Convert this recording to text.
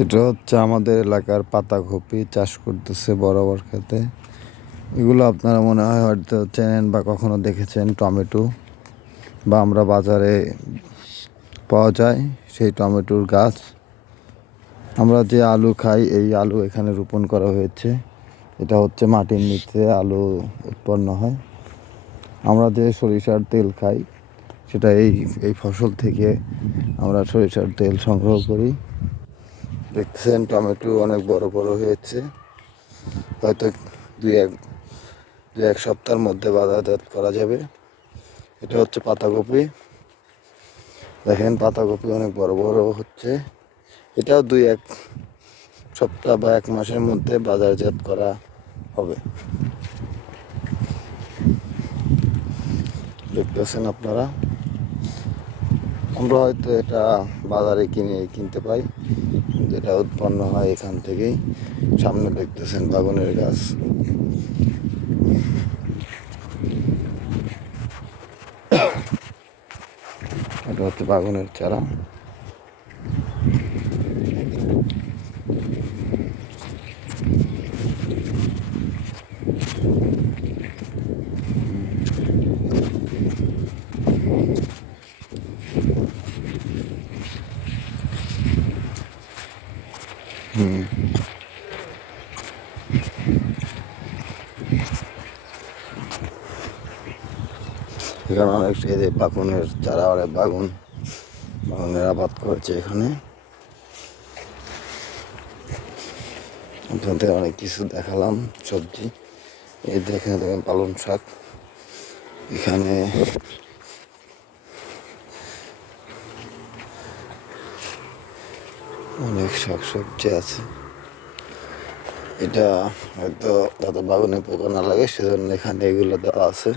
এটা হচ্ছে আমাদের এলাকার পাতাকপি চাষ করতেছে বরাবর খেতে। এগুলো আপনারা মনে হয় হয়তো চেনেন বা কখনো দেখেছেন। টমেটো বা আমরা বাজারে পাওয়া যায় সেই টমেটোর গাছ। আমরা যে আলু খাই এই আলু এখানে রোপণ করা হয়েছে। এটা হচ্ছে মাটির নিচে আলু উৎপন্ন হয়। আমরা যে সরিষার তেল খাই সেটা এই ফসল থেকে আমরা সরিষার তেল সংগ্রহ করি। দেখছেন টমেটো অনেক বড় বড় হয়েছে, হয়তো দুই এক সপ্তাহের মধ্যে বাজারজাত করা যাবে। এটা হচ্ছে পাতাকপি। দেখেন পাতাকপি অনেক বড় বড় হচ্ছে। এটাও দুই এক সপ্তাহ বা এক মাসের মধ্যে বাজারজাত করা হবে। দেখতেছেন আপনারা, আমরা হয়তো এটা বাজারে কিনতে পাই, যেটা উৎপন্ন হয় এখান থেকেই। সামনে দেখতেছেন বাগানের গাছ। এটা হচ্ছে বাগানের চারা। এখানে অনেক এই যে বাগুনের চারা, অনেক বাগুনের আবাদ করেছে এখানে। আপনাদের অনেক কিছু দেখালাম সবজি। এই দেখেন পালং শাক, এখানে অনেক শাকসবজি আছে। এটা হয়তো যাতে বাগানে পোকা না লাগে সেজন্য এখানে এগুলো দেওয়া আছে।